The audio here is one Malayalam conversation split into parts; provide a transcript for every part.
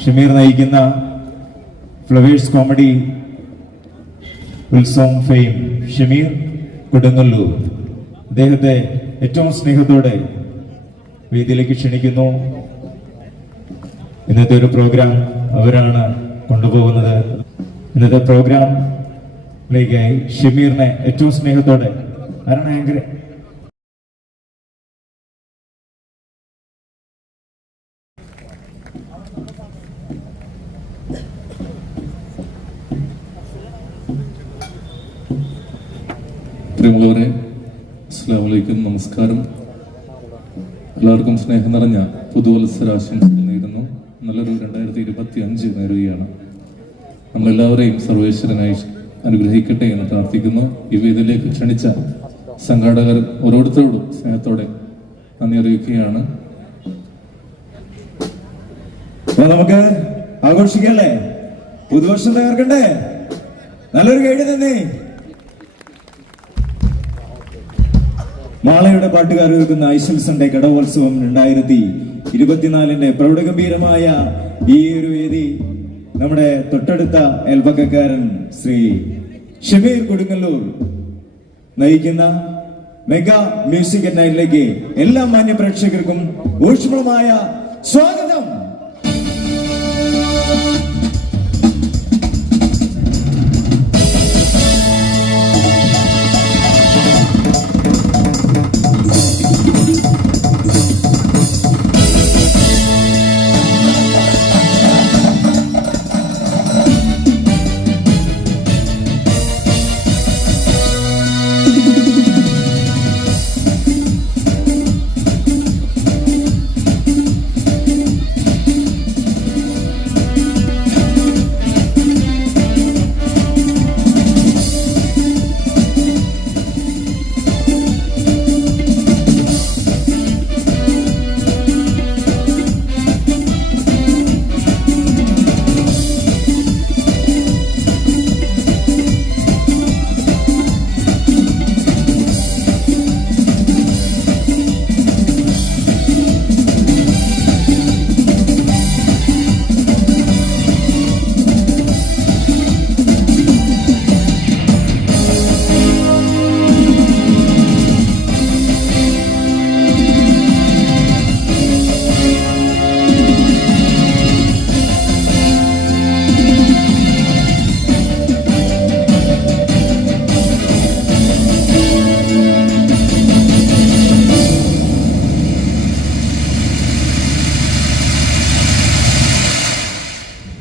ഷമീർ നയിക്കുന്ന ഫ്ലവേഴ്സ് കോമഡി ഉത്സവം ഫെയിം ഷമീർ കൊടുങ്ങല്ലൂർ അദ്ദേഹത്തെ ഏറ്റവും സ്നേഹത്തോടെ വേദിയിലേക്ക് ക്ഷണിക്കുന്നു. ഇന്നത്തെ ഒരു പ്രോഗ്രാം അവരാണ് കൊണ്ടുപോകുന്നത്. ഇന്നത്തെ പ്രോഗ്രാമിലേക്ക് ഷമീറിനെ ഏറ്റവും സ്നേഹത്തോടെ ആരാണ് ആങ്കർ? പ്രിയമുള്ളവരെ, അസ്സലാമു അലൈക്കും, നമസ്കാരം. എല്ലാവർക്കും സ്നേഹം നിറഞ്ഞ പുതുവത്സരാശംസകൾ നേരുന്നു. നല്ലൊരു 2025 നേരുകയാണ്. നമ്മളെല്ലാവരെയും സർവേശ്വരനായി അനുഗ്രഹിക്കട്ടെ എന്ന് പ്രാർത്ഥിക്കുന്നു. ഈ വേദിയിലേക്ക് ക്ഷണിച്ച സംഘാടകർ ഓരോരുത്തരോടും സ്നേഹത്തോടെ നന്ദി അറിയിക്കുകയാണ്. നമുക്ക് ആഘോഷിക്കല്ലേ? പുതുവർഷം തകർക്കണ്ടേ? നല്ലൊരു കൈയ്യടി തന്നെ. മാളയുടെ പാട്ടുകാർ ഒരുക്കുന്ന ഐശ്വൽ സൺഡേ കടവോത്സവം 2024 പ്രൗഢഗംഭീരമായ ഈ ഒരു വേദി നമ്മുടെ തൊട്ടടുത്ത അയൽപക്കക്കാരൻ ശ്രീ ഷമീർ കൊടുങ്ങല്ലൂർ നയിക്കുന്ന മെഗാ മ്യൂസിക് നൈറ്റിലേക്ക് എല്ലാ മാന്യ പ്രേക്ഷകർക്കും ഊഷ്മളമായ സ്വാഗതം.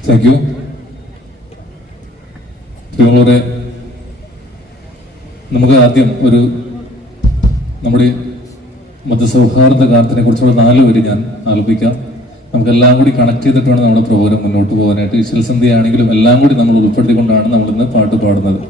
Thank you. പ്രിയമുള്ളവരെ, നമുക്ക് ആദ്യം നമ്മുടെ മതസൗഹാർദ്ദ ഗാനത്തിനെ കുറിച്ചുള്ള 4 വരി ഞാൻ ആലപിക്കാം. നമുക്കെല്ലാം കൂടി കണക്ട് ചെയ്തിട്ട് വേണം നമ്മുടെ പ്രോഗ്രാം മുന്നോട്ട് പോകാനായിട്ട്. ഈശ്വരസന്ധ്യ ആണെങ്കിലും എല്ലാം കൂടി നമ്മൾ ഉൾപ്പെടുത്തിക്കൊണ്ടാണ് നമ്മൾ ഇന്ന് പാട്ട് പാടുന്നത്.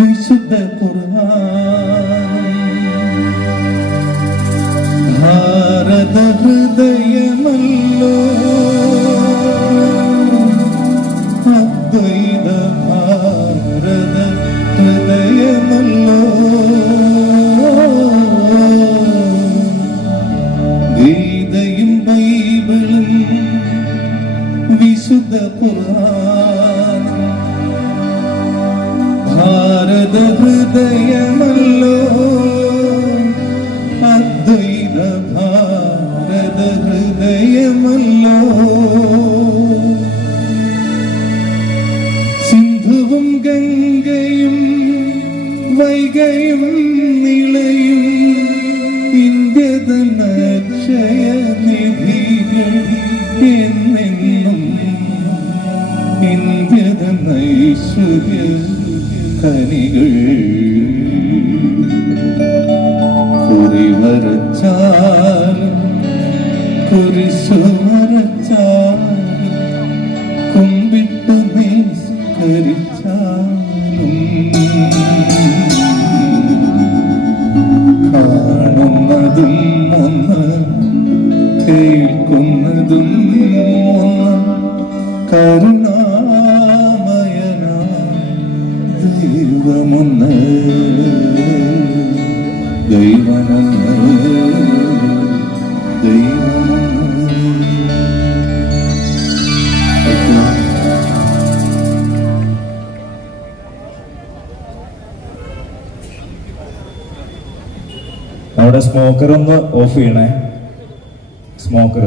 വിശുദ്ധ ഖുർആൻ ഭാരത ഹൃദയമല്ലോ, അദ്വൈത ഭാരത ഹൃദയമല്ലോ, ഗീതയും ബൈബിളും വിശുദ്ധ ഖുർആൻ ഭാരത ഹൃദയമല്ലോ, അദ്വൈത ഭാരത ഹൃദയമല്ലോ, സിന്ധുവും ഗംഗയും വൈഗയും നിളയും ഇന്ത്യ തന്ന അക്ഷയനിധികൾ എന്നെന്നും ഇന്ത്യ തന്ന ഐശ്വര്യ ഖനികൾ കുറിവരച്ചാലും കുരിശു കുമ്പിട്ടു നിസ്കരിച്ചാലും കാണുന്നതും ഒന്ന് കേൾക്കുന്നതും ഒന്ന് കരുണാമയനാ ദൈവമൊന്ന് ദൈവമൊന്ന് അവിടെ സ്മോക്കർ ഒന്ന് ഓഫ് ചെയ്യണേ. സ്മോക്കർ.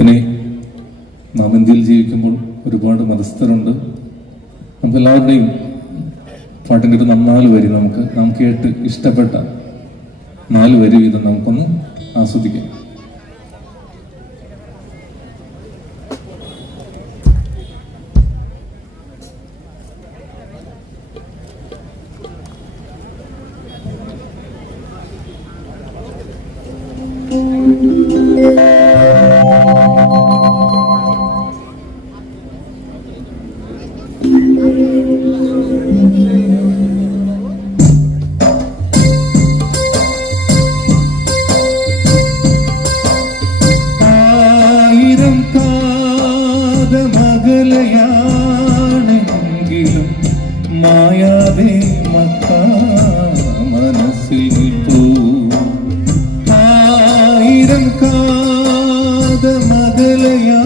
ഇനി നാം ഇന്ത്യയിൽ ജീവിക്കുമ്പോൾ ഒരുപാട് മതസ്ഥരുണ്ട്. നമുക്ക് എല്ലാവരുടെയും പാട്ടിൻ്റെ ഒരു 4 വരി നാം കേട്ട് ഇഷ്ടപ്പെട്ട 4 വരി വീതം നമുക്കൊന്ന് ആസ്വദിക്കാം. മകലയാണെങ്കിലും മായാതെ മക്കാ മനസ്സിൽ പോ. 1000 കാത മകലയാണെങ്കിലും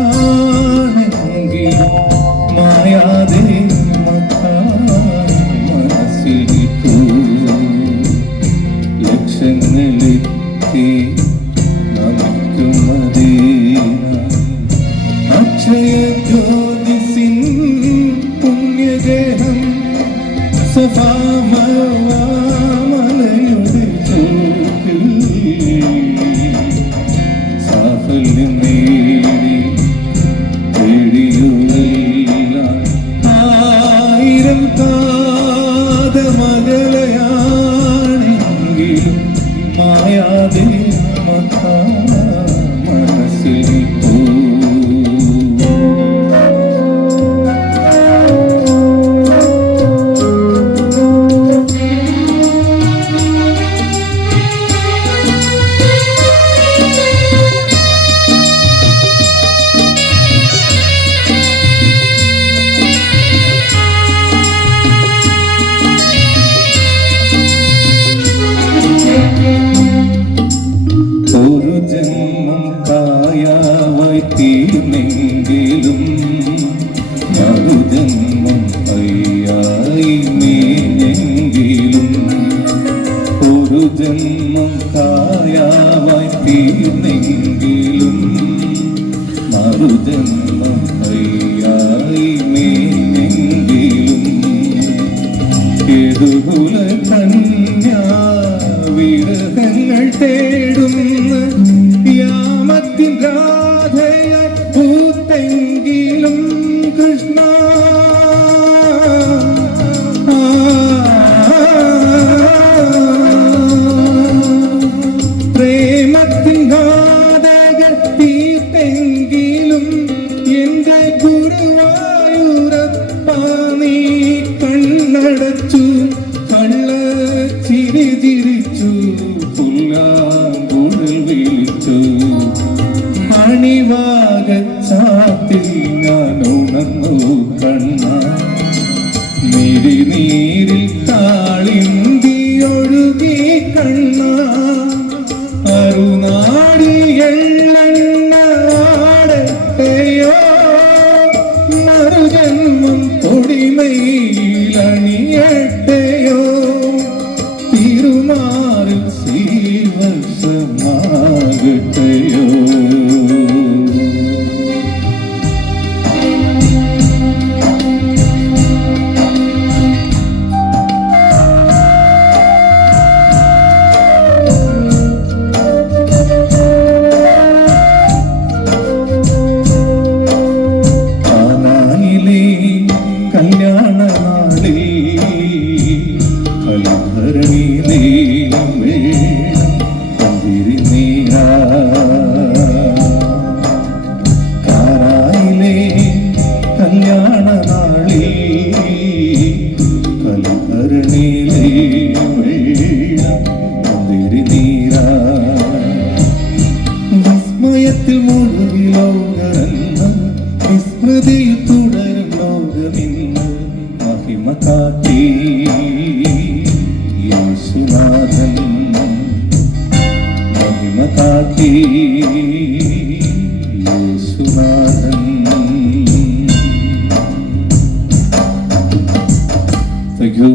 മായാതെ മക്കാ മനസ്സിൽ പോ. ലക്ഷങ്ങളെത്തി നമുക്കും മദീന അക്ഷയ ജ്യോതിസിൻ പുണ്യഗേഹം സഫാമലയുടെ ചോട്ടിൽ സാഫല്യം നേടി തേടിയുമില്ല. 1000 കാത മകളയാണെങ്കിലും മായാതെ മക്കാ മനസ്സിൽ പോ. ഒരു ജന്മം കായാവായി തീർന്നെങ്കിലും മറുജന്മം കയ്യായി മേഞ്ഞെങ്കിലും ഒരു ജന്മം കായാവായി തീർന്നെങ്കിലും മറുജന്മം കയ്യായി മേഞ്ഞെങ്കിലും കേതുകുല കന്യാ വിരഹങ്ങൾ തേടുന്ന യാമത്തിൻ രാധയ പൂത്തെങ്കിലും കൃഷ്ണ പ്രേമത്തിൻ ഗാഥകൾ തീർത്തെങ്കിലും എന്റെ ഗുരുവായൂരപ്പ നീ കണ്ണടച്ചു ചിരി ചിരിച്ചു പുല്ലാങ്കുഴൽ വിളിച്ചു. മണിവാകച്ചാത്തിൽ ഞാൻ ഉണർന്നു കണ്ണ മിഴിനീരിൽ താളിന്തി ഒഴുകി കണ്ണ അരുനാടി എള്ളെണ്ണാടട്ടെയോ മറുജന്മം തൊടിമയിലണിയട്ടെയോ തിരുമാറിൽ ശ്രീവത്സമാകട്ടെയോ. കല്യാണ നാളിൽ കലഹരണി നീ കാരായിലെ കല്യാണ നാളിൽ കൽഭരണിയിലെ വെള്ളം നീരാ വിസ്മയത്തിൽ മുഴുകി ലോകരെന്ന് വിസ്മൃതിയിൽ തുടരും ലോകമിന്ന് മഹിമ കാട്ടി യേശുനാഥൻ മഹിമ കാട്ടി യേശുനാഥൻ. Thank you.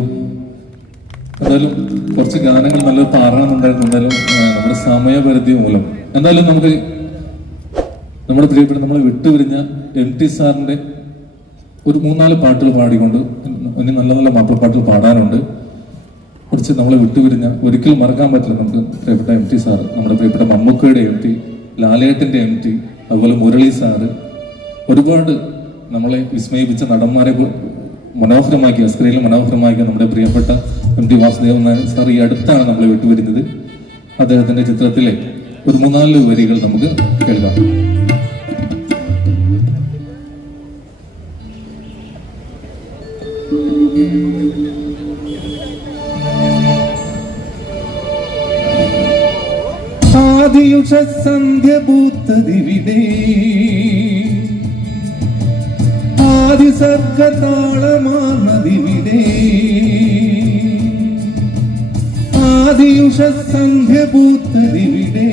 എന്തായാലും കുറച്ച് ഗാനങ്ങൾ നല്ലത് പാടണമെന്നുണ്ടായിരുന്നു. എന്തായാലും നമ്മുടെ സമയപരിധി മൂലം എന്തായാലും നമുക്ക് നമ്മുടെ പ്രിയപ്പെട്ട നമ്മളെ വിട്ടുപിരിഞ്ഞ MT സാറിന്റെ ഒരു 3-4 പാട്ടുകൾ പാടിക്കൊണ്ട് ഇനി നല്ല നല്ല മാപ്പിളപ്പാട്ടുകൾ പാടാനുണ്ട്. കുറച്ച് നമ്മളെ വിട്ടുപിരിഞ്ഞ ഒരിക്കലും മറക്കാൻ പറ്റില്ല നമുക്ക് പ്രിയപ്പെട്ട MT സാറ്, നമ്മുടെ പ്രിയപ്പെട്ട മമ്മൂക്കയുടെ MT, ലാലേട്ടന്റെ MT, അതുപോലെ മുരളി സാറ്, ഒരുപാട് നമ്മളെ വിസ്മയിപ്പിച്ച നടന്മാരെ മനോഹരമാക്കിയ സ്ക്രീനിൽ മനോഹരമാക്കിയ നമ്മുടെ പ്രിയപ്പെട്ട MT വാസുദേവൻ നായർ സാർ ഈ അടുത്താണ് നമ്മളെ വിട്ടുവരുന്നത്. അദ്ദേഹത്തിന്റെ ചിത്രത്തിലെ ഒരു 3-4 വരികൾ നമുക്ക് കേൾക്കാം. ആദിയുഷ സന്ധ്യ പൂത്തതിവിടെ ആദിസർഗതാളമാർന്നതിവിടെ ആദിയുഷ സന്ധ്യ പൂത്തതിവിടെ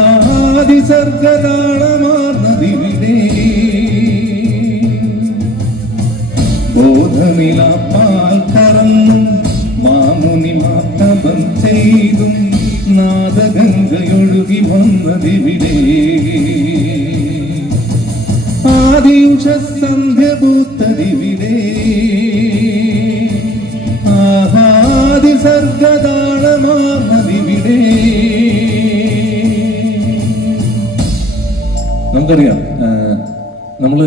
ആദിസർഗതാളമാർന്നതിവിടെ ബോധമിലാപ്പാൽ കറന്നും മാമുനി മാത്തപം ചെയ്തും നാദഗംഗയൊഴുകി വന്നതിവിടെ ആദിയുഷ സന്ധ്യ പൂത്തതിവിടെ ആഹാദി സർഗതാളമാർന്നതിവിടെ. നമുക്കറിയാം നമ്മള്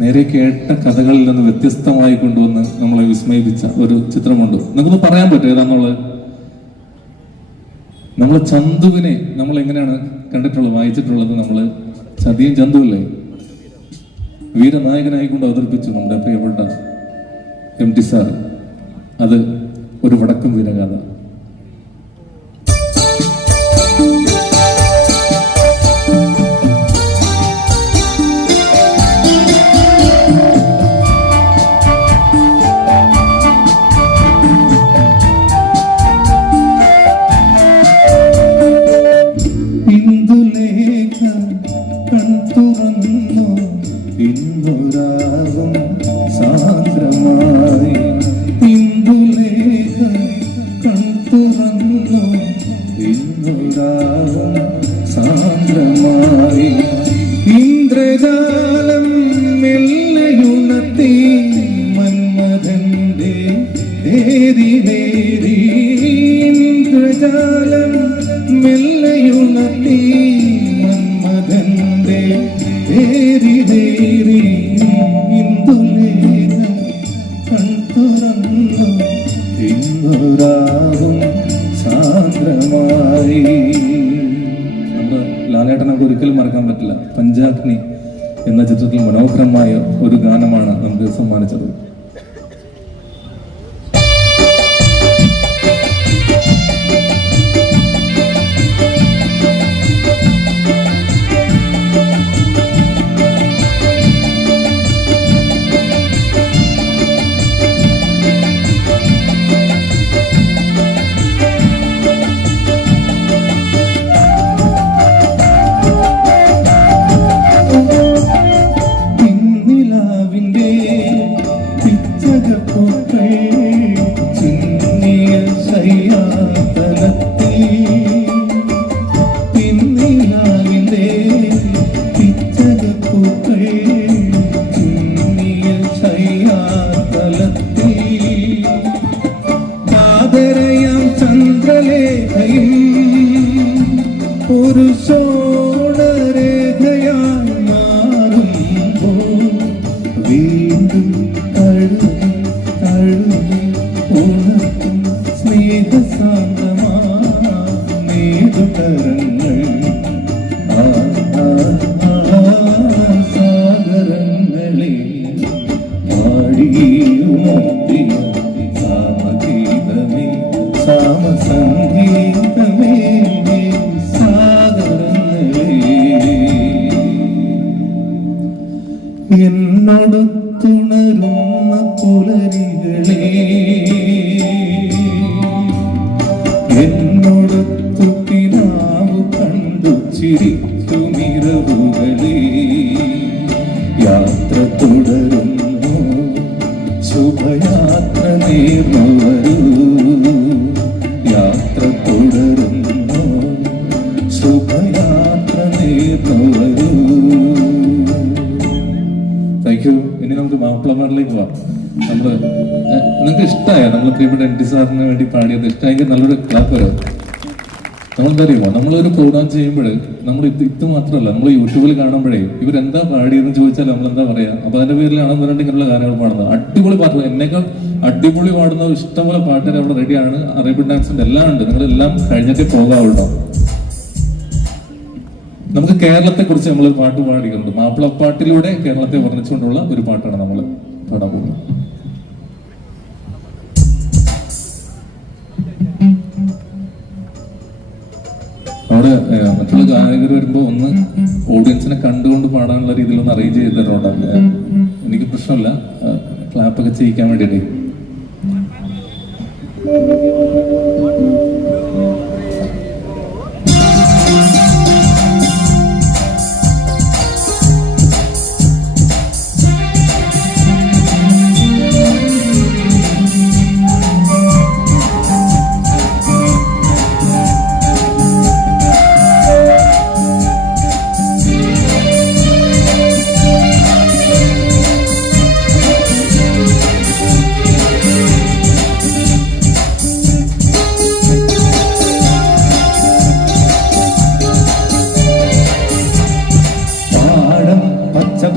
നേരെ കേട്ട കഥകളിൽ നിന്ന് വ്യത്യസ്തമായി കൊണ്ടുവന്ന് നമ്മളെ വിസ്മയിപ്പിച്ച ഒരു ചിത്രമുണ്ട്. നമുക്കൊന്ന് പറയാൻ പറ്റും ഏതാന്നുള്ളത്? നമ്മളെ ചന്തുവിനെ നമ്മൾ എങ്ങനെയാണ് കണ്ടിട്ടുള്ളത്, വായിച്ചിട്ടുള്ളത്? നമ്മള് ചതിയും ചന്തുവല്ലേ വീരനായകനായിക്കൊണ്ട് അവതരിപ്പിച്ചു നമ്മുടെ പ്രിയപ്പെട്ട MT സാർ. അത് ഒരു വടക്കും വീരഗാഥ. ഇന്ദുരാഗം സാന്ദ്രമായി ഇന്ദുലേഖ കൺതുറന്നു ഇന്ദുരാഗം സാന്ദ്രമായി ഇന്ദ്രജാലം മെല്ലയുണർത്തി മന്മഥന്റെ ദേരി ദേരി ഇന്ദ്രജാലം മെല്ലയുണർത്തി മന്മഥന്റെ ദേരി ദേരി ഇന്ദുലേഖ കൺതുറന്നു ഇന്ദുരാഗം സാന്ദ്രമായി. നമ്മുടെ ലാലേട്ടനൊക്കെ ഒരിക്കലും മറക്കാൻ പറ്റില്ല. പഞ്ചാഗ്നി എന്ന ചിത്രത്തിൽ മനോഹരമായ ഒരു ഗാനമാണ് നമുക്ക് സമ്മാനിച്ചത്. പുരുഷോണരേഖയായി മാറുമ്പോൾ വീണ്ടും തഴുകി തഴുകി ഉണർത്തും സ്നേഹസാന്ദ്രമാ ഏതുതരങ്ങൾ ആ സാഗരങ്ങളെ പാടിയുമർത്തിയ സാമഗീതമേ സാമസംഗീതമേ സാഗരങ്ങളെ എന്നോടൊത്തുണരുന്ന പുലരികളെ എന്നോടൊത്തു പിതാവ് കണ്ടു ചിരിക്കുമിരവുകളെ യാത്ര തുടരുന്നു ശുഭയാത്ര നേർന്നു വരൂ യാത്ര തുടരുന്നു ശുഭയാത്ര നേർന്നു വരൂ. Thank you. ഇനി നമുക്ക് മാപ്പിളമാരിലേക്ക് പോവാം. നമ്മള് നിങ്ങൾക്ക് ഇഷ്ടമായ നമ്മൾ പ്രിയപ്പെട്ട NT സാറിന് വേണ്ടി പാടിയത് ഇഷ്ടമായെങ്കിൽ നല്ലൊരു ക്ലാപ്പ് വരും. നമ്മളെന്താ അറിയുമോ, നമ്മളൊരു പ്രോഗ്രാം ചെയ്യുമ്പോൾ നമ്മൾ ഇത് മാത്രമല്ല, നമ്മൾ യൂട്യൂബിൽ കാണുമ്പോഴേ ഇവരെന്താ പാടിയെന്ന് ചോദിച്ചാൽ നമ്മൾ എന്താ പറയാ, അപ്പൊ അതിന്റെ പേരിലാണെന്ന് പറഞ്ഞിട്ട് ഇങ്ങനെയുള്ള ഗാനങ്ങൾ പാടുന്നത്. അടിപൊളി പാട്ട്, എന്നേക്കാൾ അടിപൊളി പാടുന്ന ഇഷ്ടംപോലെ പാട്ടുകാർ അവിടെ റെഡിയാണ്. അറേബ്യൻ ഡാൻസിന്റെ എല്ലാം ഉണ്ട്. നിങ്ങളെല്ലാം കഴിഞ്ഞിട്ടേ പോകാവുള്ളൂ. നമുക്ക് കേരളത്തെ കുറിച്ച് നമ്മളൊരു പാട്ട് പാടിയിട്ടുണ്ട്. മാപ്പിളപ്പാട്ടിലൂടെ കേരളത്തെ വർണ്ണിച്ചുകൊണ്ടുള്ള ഒരു പാട്ടാണ് നമ്മൾ പാടാൻ പോകുന്നത്. അവിടെ മറ്റുള്ള ഗായകർ വരുമ്പോ ഒന്ന് ഓഡിയൻസിനെ കണ്ടുകൊണ്ട് പാടാനുള്ള രീതിയിൽ ഒന്ന് അറേഞ്ച് ചെയ്ത് തരുന്നുണ്ട്. എനിക്ക് പ്രശ്നമില്ല, ക്ലാപ്പൊക്കെ ചെയ്യിക്കാൻ വേണ്ടിയിട്ടേ.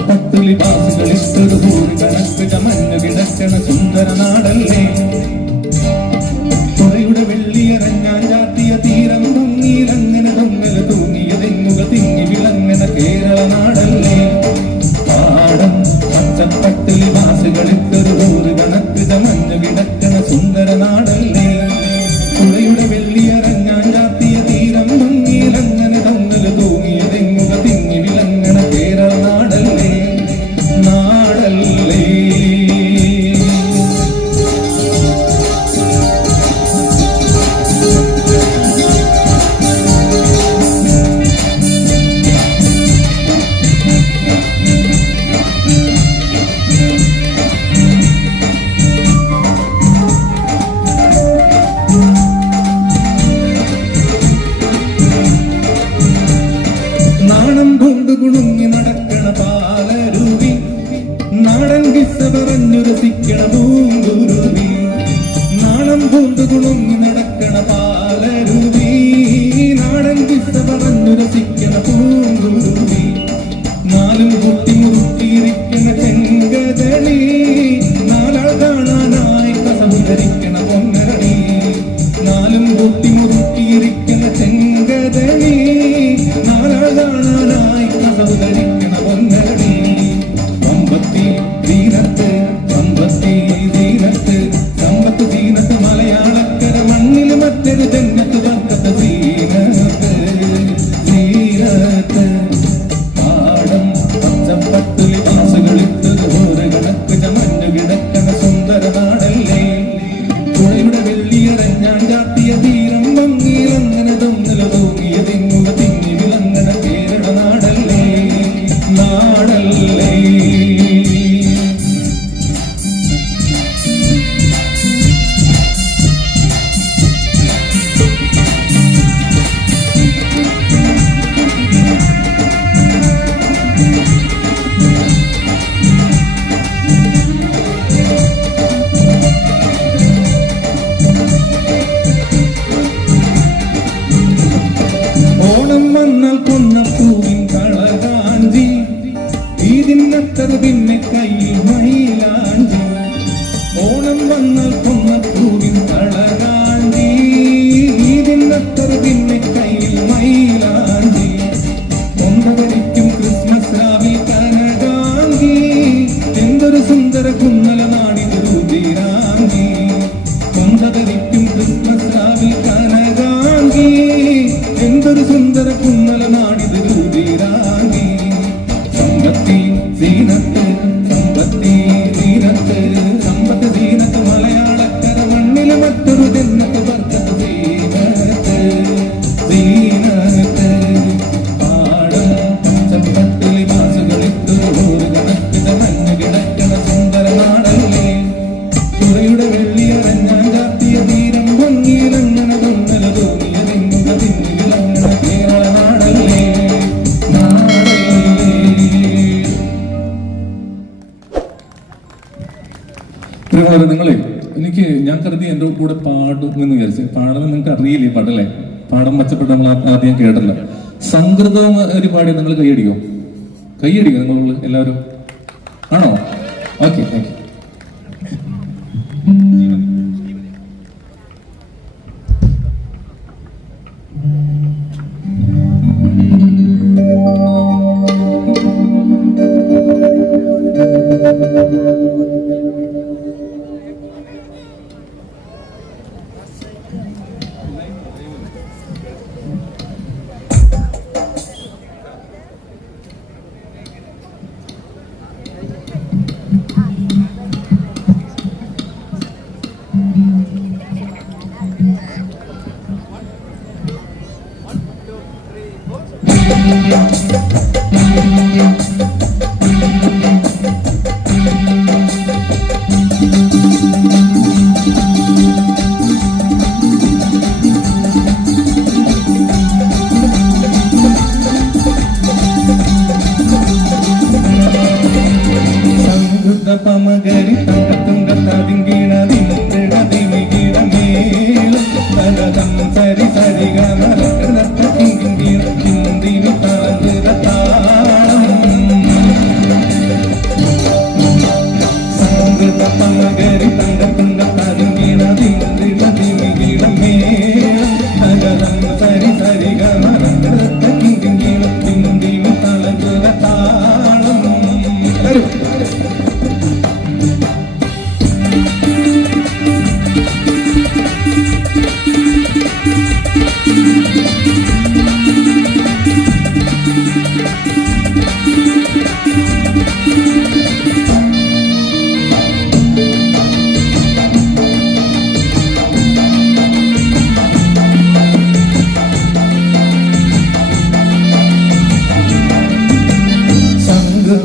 പത്തുലിവാസികളിഷ്ടൊരു ഭൂമി കണക്ക് ചമഞ്ഞു കിടക്കണ സുന്ദര നാടല്ലേ തുറയുടെ വെള്ളിയറഞ്ഞാൻ ചാത്തിയ തീരം തൊങ്ങിയിലങ്ങനെ തൊങ്ങൽ തൂങ്ങിയ തെങ്ങുകൾ തിങ്ങി വിളങ്ങന കേരള നാടല്ലേ പാടം പച്ചപ്പട്ടുലിവാസികളിട്ടൊരു ഭൂമി കണക്ക് ചമഞ്ഞു കിടക്കണ സുന്ദര നാടല്ലേ തുറയുടെ വെള്ളിയറഞ്ഞാൻ ചാത്തിയ തീരം തൊങ്ങിയിലങ്ങനെ തൊങ്ങൽ തൂങ്ങിയ തെങ്ങുകൾ തിങ്ങി വിളങ്ങന കേരള നാടല്ലേ നാടല്ലേ. എന്തൊരു സുന്ദര കുന്നല നാടിത് രുചിരാങ്ങി സമ്പത്തി സീനത്ത് സമ്പത്തി സീനത്ത് സമ്പത്ത് സീനത്ത് മലയാളക്കര മണ്ണിൽ മറ്റൊരു ജന്നത്ത് വർക്കത്ത് സീനത്ത് സീനത്ത് പാടം പച്ചപ്പട്ടിൽ മാസുകളിട്ട് ഒരു കണക്കിത മഞ്ഞ് കിടക്കണ സുന്ദര നാടല്ലേ തുറയുടെ വെള്ളിയറഞ്ഞാൻ കാത്തിയ തീരം ഭംഗിയിലങ്ങനെ തൊന്നല തോന്നിയതെങ്ങുക തിന്നിലങ്ങനെ കേരള നാടല്ലേ നാടല്ലേ. പ്രിയമുള്ളവരെ, നിങ്ങളെ ഞാൻ കരുതി എൻ്റെ കൂടെ പാടും എന്ന് വിചാരിച്ചു. പാടുന്നത് നിങ്ങൾക്ക് അറിയില്ലേ? പാടല്ലേ? പാടം മെച്ചപ്പെട്ട് നമ്മൾ ആദ്യം കേട്ടല്ലോ. സംഗൃതവും ഒരു പാടി നിങ്ങൾ കൈയടിക്കോ? നിങ്ങൾ എല്ലാവരും ആണോ? Okay, thank you. പമകരി തങ്കത്തുങ്കീണതിങ്കിണതിമികിടമേളം തകതം സരി സരിഗ നരകടത്തിങ്കിണ താളം സംഗത പമകരി തങ്കത്തുങ്കീണതിങ്കിണതിമികിടമേളം തകതം സരി സരിഗ നരകടത്തിങ്കിണ താളം.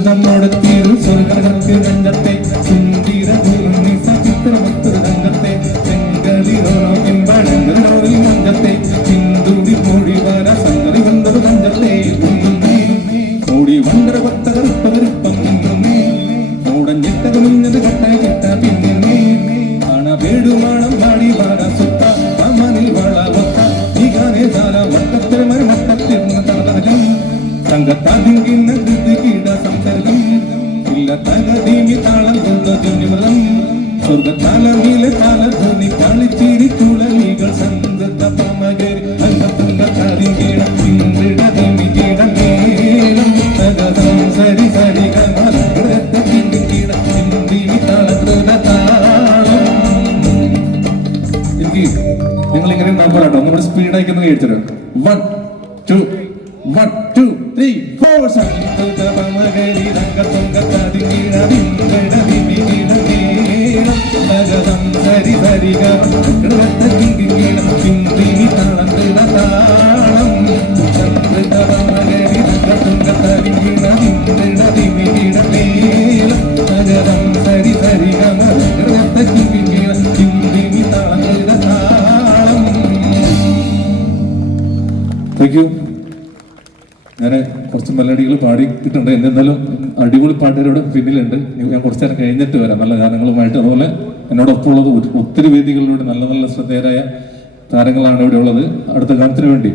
നമ്മുടെ തിരു സ്വർഗത്തിൽ രംഗത്തെ സുന്ദര ഭൂമി സചിത്രമൊത്തൊരു രംഗത്തെ ചെങ്കളിറോയും പഴങ്ങളോറിൽ മഞ്ചത്തെ ചിന്തുടി മൂടി വര സംഗതി വന്നൊരു മഞ്ചത്തെ മൂടി വണ്ടര കൊത്തകറുപ്പകരുപ്പം നിന്നുമേ മൂടഞ്ഞിട്ടകുമിഞ്ഞത് കട്ടായി ചിട്ട പിന്നിർമേ ആണ പേടുമാണം പാടി വാട സുത്ത അമ്മനിൽ വള വത്ത ഈ ഗാനേ ചാല വട്ടത്തിൽ മരുമട്ടത്തിരുന്ന തലതലകം തങ്കത്താതിങ്കിന്ന കീട സംസർഗം ഇല്ല തകതീമി താളം കൊണ്ടതുനിമൃതം സ്വർഗത്താലമീലെ താലധൂനി കാളിച്ചീരി ചുഴലികൾ സംഗത പമകരി തങ്കത്തുങ്കത്താതിങ്കീട പിന്നിടതീമി കീടമേളം തകതം സരി സരി കീട പിന്തിമി താളകൃത താളം. എനിക്ക് നിങ്ങളിങ്ങനെ നമ്പറാട്ടോ ഒന്നുകൂടെ സ്പീഡായിക്കൊന്ന് കഴിച്ചിട്ട് 1 2 1 2 3 4 സംഗത പമകരി തങ്കത്തുങ്കത്താതിങ്കീടതിങ്കടതിമികിടമേളം തകതം സരി സരിഗ നരകടത്തിങ്കിണ പിന്തിമി താളകൃത താളം. സംഗത പമകരി തങ്കത്തുങ്കത്താതിങ്കീടതിങ്കടതിമികിടമേളം തകതം സരി സരിഗ നരകടത്തിങ്കിണ പിന്തിമി താളകൃത താളം. Thank you. ഞാൻ കുറച്ച് മെലഡികൾ പാടിയിട്ടുണ്ട്. എന്നിരുന്നാലും അടിപൊളി പാട്ടുകാരോട് പിന്നിലുണ്ട്. ഞാൻ കുറച്ച് നേരം കഴിഞ്ഞിട്ട് വരാം നല്ല ഗാനങ്ങളുമായിട്ട്. അതുപോലെ എന്നോടൊപ്പം ഉള്ളത് ഒത്തിരി വേദികളിലൂടെ നല്ല നല്ല ശ്രദ്ധേയരായ താരങ്ങളാണ് ഇവിടെ ഉള്ളത്. അടുത്ത ഗാനത്തിന് വേണ്ടി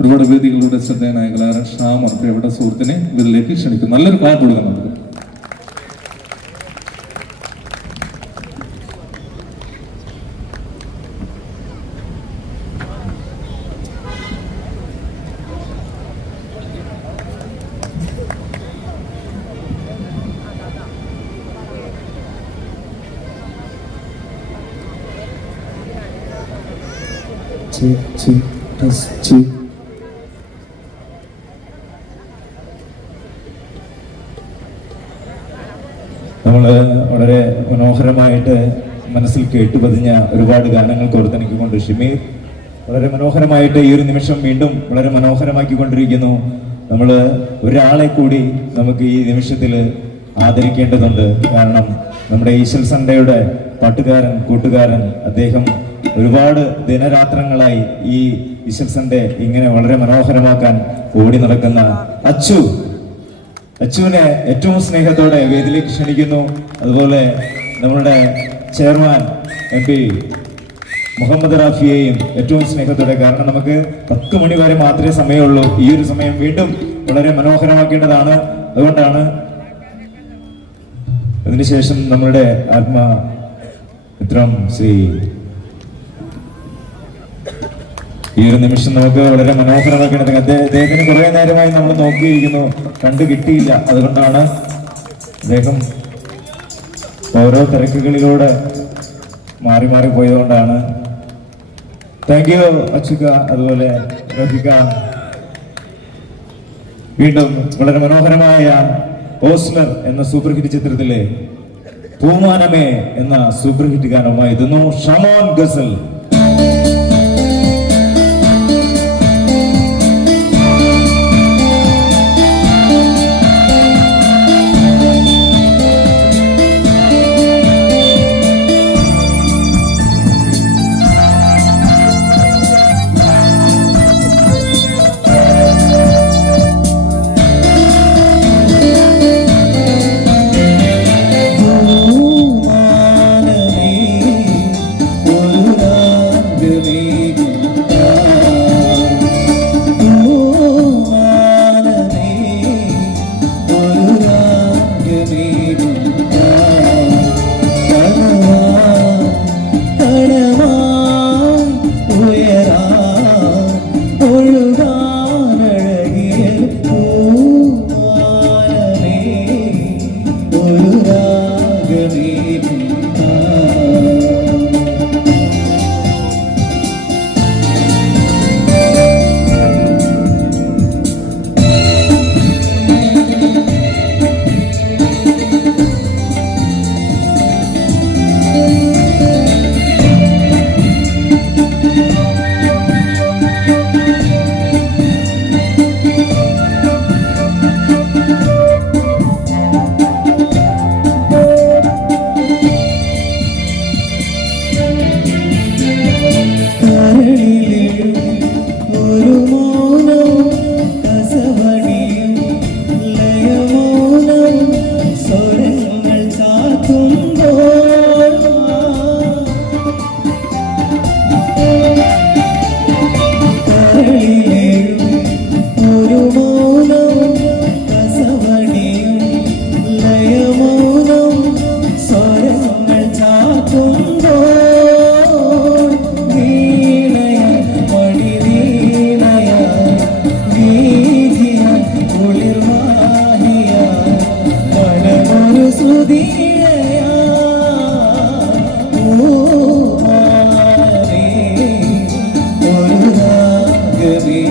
ഒരുപാട് വേദികളിലൂടെ ശ്രദ്ധേയനായ കലാകാരൻ ഷാമർ പ്രിയപ്പെട്ട സുഹൃത്തിനെ ഇതിലേക്ക് ക്ഷണിക്കും. നല്ലൊരു പാട്ട് കൊടുക്കാം നമുക്ക്. ടെസ്റ്റ്. നമ്മൾ വളരെ മനോഹരമായിട്ട് മനസ്സിൽ കേട്ടുപതിഞ്ഞ ഒരുപാട് ഗാനങ്ങൾ കോർത്തിണക്കിക്കൊണ്ട് ഷിമീർ വളരെ മനോഹരമായിട്ട് ഈ ഒരു നിമിഷം വീണ്ടും വളരെ മനോഹരമാക്കിക്കൊണ്ടിരിക്കുന്നു. നമ്മൾ ഒരാളെ കൂടി നമുക്ക് ഈ നിമിഷത്തിൽ ആദരിക്കേണ്ടതുണ്ട്. കാരണം നമ്മുടെ ഈശ്വൽ സൺഡേയുടെ പാട്ടുകാരൻ, കൂട്ടുകാരൻ, അദ്ദേഹം ഒരുപാട് ദിനരാത്രങ്ങളായി ഈ ഈശ്വൽ സൺഡേ ഇങ്ങനെ വളരെ മനോഹരമാക്കാൻ ഓടി നടക്കുന്ന അച്ചുവിനെ ഏറ്റവും സ്നേഹത്തോടെ വേദിയിലേക്ക് ക്ഷണിക്കുന്നു. അതുപോലെ നമ്മളുടെ ചെയർമാൻ MP മുഹമ്മദ് റാഫിയെയും ഏറ്റവും സ്നേഹത്തോടെ, കാരണം നമുക്ക് 10 മണി വരെ മാത്രമേ സമയമുള്ളൂ. ഈ ഒരു സമയം വീണ്ടും വളരെ മനോഹരമാക്കേണ്ടതാണ്. അതുകൊണ്ടാണ് അതിനുശേഷം നമ്മളുടെ ആത്മമിത്രം ശ്രീ ഈ ഒരു നിമിഷം നമുക്ക് വളരെ മനോഹരമാക്കേണ്ടത്. അദ്ദേഹത്തിന് കുറെ നേരമായി നമ്മൾ നോക്കിയിരിക്കുന്നു, കണ്ടു കിട്ടിയില്ല. അതുകൊണ്ടാണ് അദ്ദേഹം ഓരോ തിരക്കുകളിലൂടെ മാറി മാറി പോയതുകൊണ്ടാണ്. താങ്ക് യു അച്ചുക, അതുപോലെ റഫിക. വീണ്ടും വളരെ മനോഹരമായ ഓസ്ലർ എന്ന സൂപ്പർ ഹിറ്റ് ചിത്രത്തിലെ പൂമാനമേ എന്ന സൂപ്പർ ഹിറ്റ് ഗാനവുമായി എത്തുന്നു ഷമോൻ ഗസൽ. ഒരു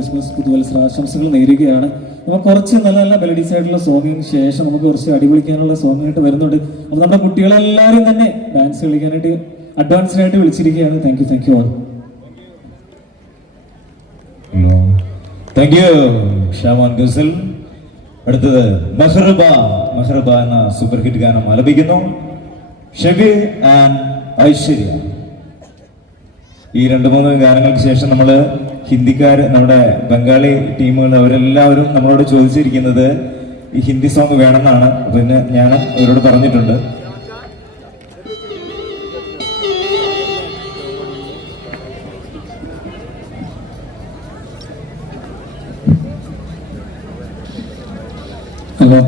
ക്രിസ്മസ് പുതുവത്സര ആശംസകൾ നേരുകയാണ്. നമുക്ക് കുറച്ച് നല്ല നല്ല മെലഡീസ് ആയിട്ടുള്ള സോങ്ങിന് ശേഷം നമുക്ക് കുറച്ച് അടിപൊളിക്കാനുള്ള സോങ്ങായിട്ട് വരുന്നുണ്ട്. അപ്പോൾ നമ്മുടെ കുട്ടികളെല്ലാവരും തന്നെ ഡാൻസ് കളിക്കാനായിട്ട് അഡ്വാൻസ്ഡായിട്ട് വിളിച്ചിരിക്കുകയാണ്. Thank you all. Thank you Shamon Ghazal. അടുത്തത് മെഹ്റബ എന്ന സൂപ്പർ ഹിറ്റ് ഗാനം ആലപിക്കുന്നു ഷബീർ ആൻഡ് ഐശ്വര്യ. ഈ 2-3 ഗാനങ്ങൾക്ക് ശേഷം നമ്മൾ നമ്മുടെ ബംഗാളി ടീമുകൾ അവരെല്ലാവരും നമ്മളോട് ചോദിച്ചിരിക്കുന്നത് ഈ ഹിന്ദി സോങ് വേണമെന്നാണ്. പിന്നെ ഞാൻ അവരോട് പറഞ്ഞിട്ടുണ്ട്. ഹലോ,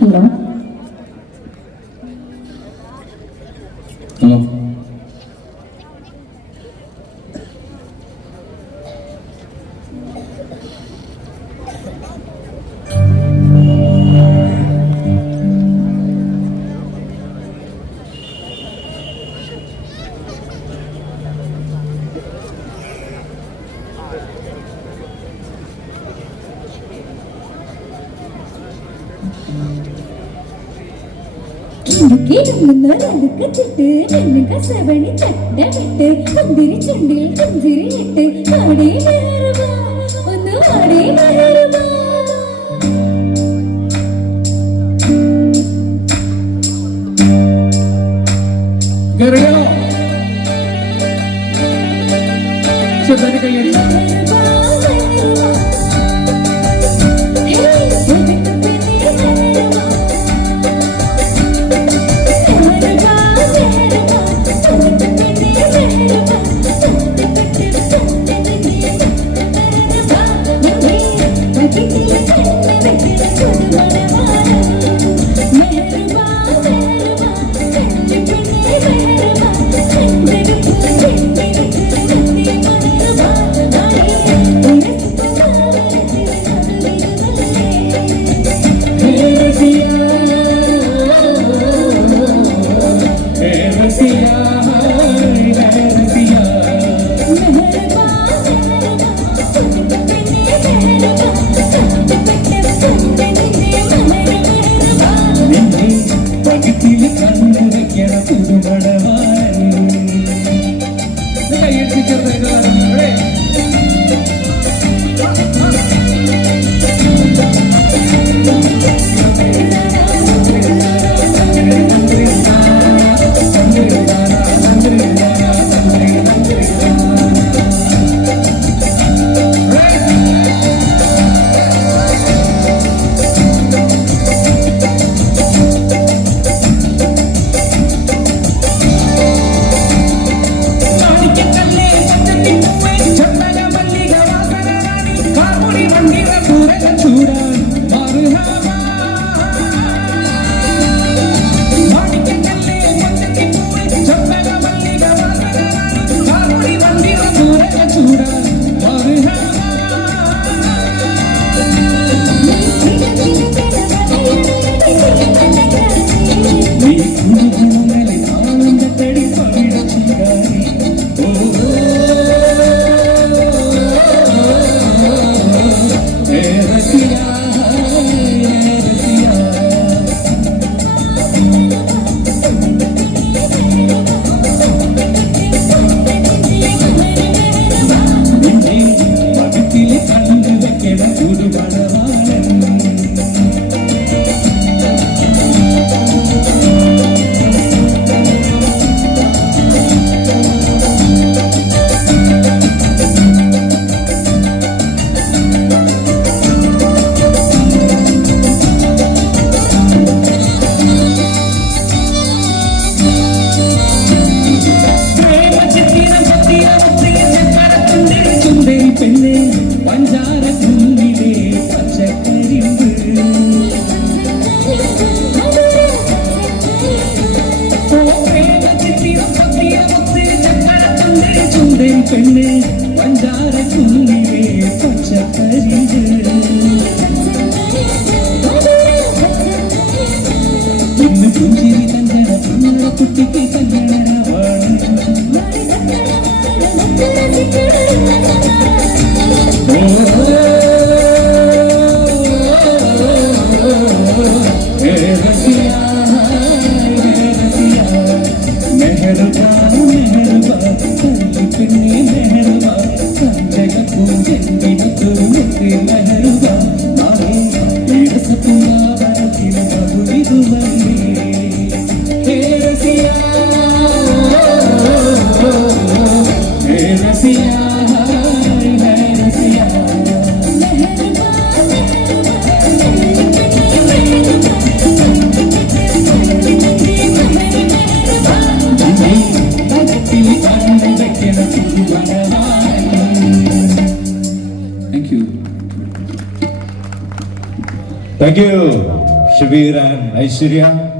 ഹലോ ഹലോ, കിടന്നുറക്കച്ചിട്ട് കസവണി തട്ടമിട്ട് കുന്തിരി ചുണ്ടിൽ കുഞ്ചിരിയിട്ട് ആടേ മഹറുമാ ഒന്ന് ആടേ മഹറുമാ പെണ്ണേ പഞ്ചാരക്കുള്ളിലെ പച്ചക്കരികൾ ഇന്ന് പുഞ്ചിരി തഞ്ചണ പുന്നട കുട്ടിക്ക് കല്യാണമാണ് Thank you, Shabir and Aishwarya.